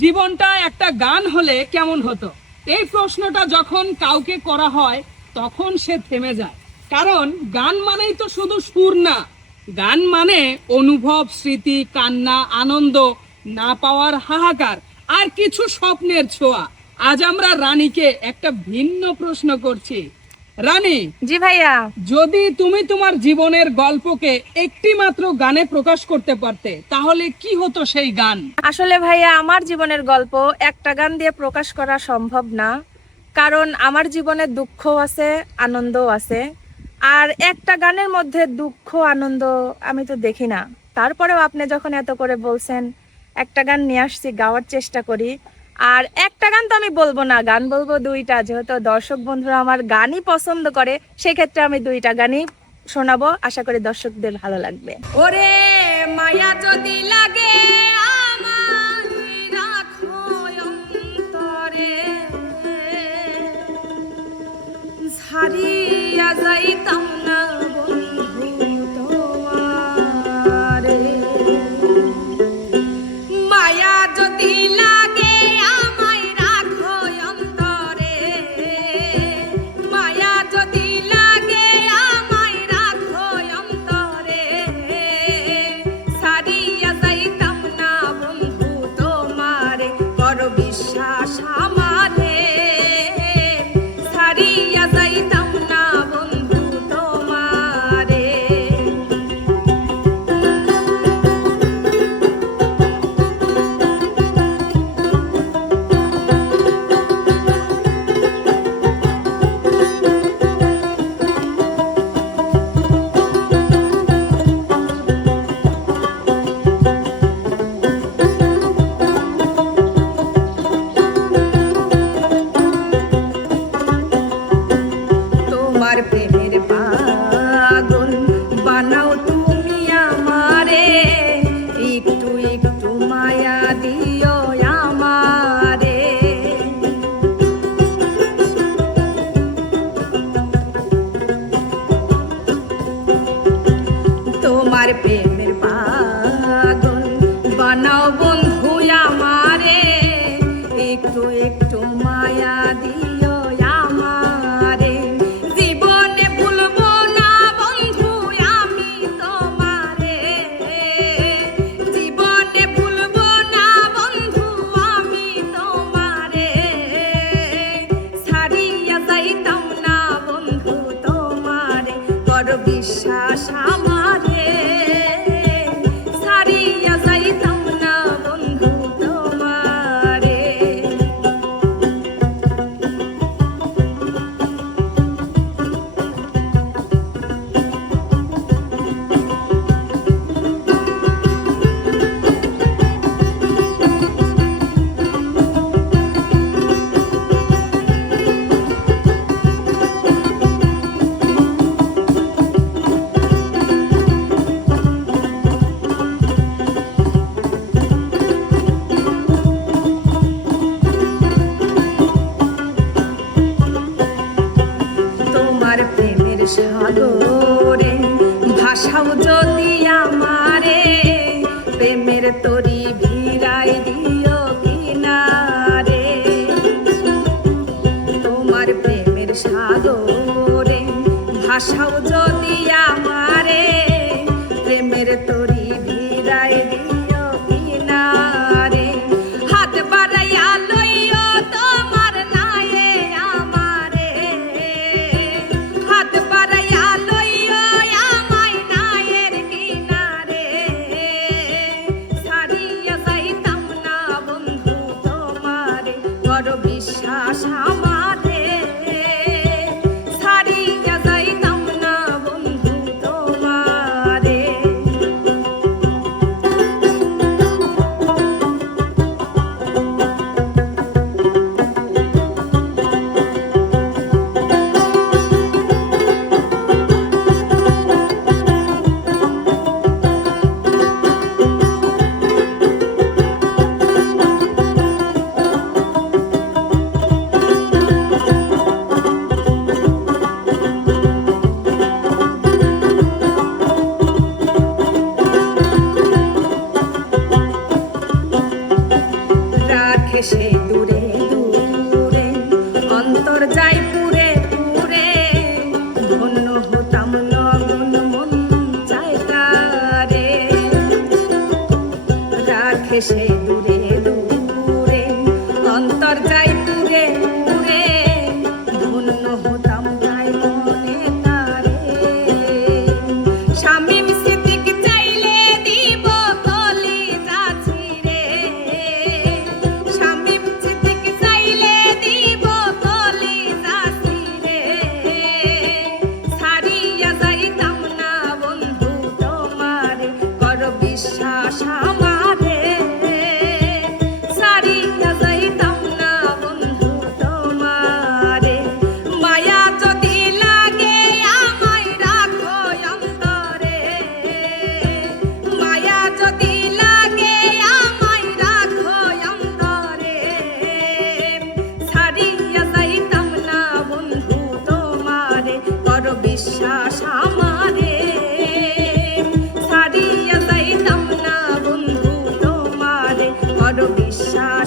জীবনটা একটা গান হলে কেমন হতো? এই প্রশ্নটা যখন কাউকে করা হয়, তখন সে থেমে যায়। কারণ গান মানেই তো শুধু সুর না গান মানে অনুভব, স্মৃতি, কান্না, আনন্দ, না পাওয়ার হাহাকার, আর কিছু স্বপ্নের ছোঁয়া। আজ আমরা রানীকে একটা ভিন্ন প্রশ্ন করছি। রানী জি ভাইয়া। যদি তুমি তোমার জীবনের গল্পকে একটি মাত্র গানে প্রকাশ করতে পারতে তাহলে কি হতো সেই গান? আসলে ভাইয়া আমার জীবনের গল্প একটা গান দিয়ে প্রকাশ করা সম্ভব না। কারণ আমার জীবনে দুঃখ আছে আনন্দও আছে। আর একটা গানের মধ্যে দুঃখ আনন্দ আমি তো দেখি না। তারপরেও আপনি যখন এত করে বলছেন একটা গান নিয়ে আসছি গাওয়ার চেষ্টা করি আর একটা গান তো আমি বলব না, গান বলব দুইটা। যেহেতু দর্শক বন্ধুরা আমার গানই পছন্দ করে, সেক্ষেত্রে আমি দুইটা গানই শোনাবো। আশা করি দর্শকদের ভালো লাগবে। ওরে মায়া যদি লাগে ছাড়িয়া যাইতাম বানাও তুমি আমারে একটু একটু মায়া দিও আমারে। তোমার প্রেমের পাগল বানাও সাগরে ভাষাও যদি আমারে প্রেমের তরি রাখে সে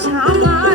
বিশ্বাস আমারে